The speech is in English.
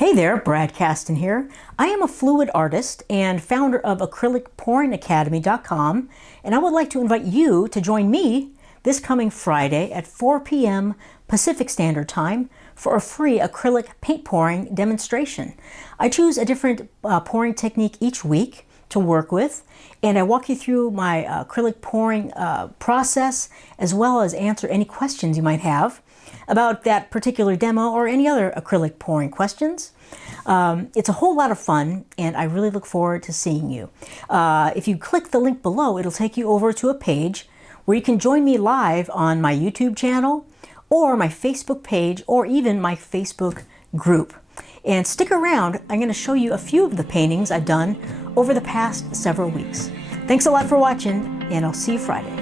Hey there, Brad Kasten here. I am a fluid artist and founder of Acrylic Pouring Academy.com, and I would like to invite you to join me this coming Friday at 4 p.m. Pacific Standard Time for a free acrylic paint pouring demonstration. I choose a different pouring technique each week to work with, and I walk you through my acrylic pouring process, as well as answer any questions you might have about that particular demo or any other acrylic pouring questions. It's a whole lot of fun, and I really look forward to seeing you. If you click the link below, it'll take you over to a page where you can join me live on my YouTube channel or my Facebook page or even my Facebook group. And stick around, I'm going to show you a few of the paintings I've done over the past several weeks. Thanks a lot for watching, and I'll see you Friday.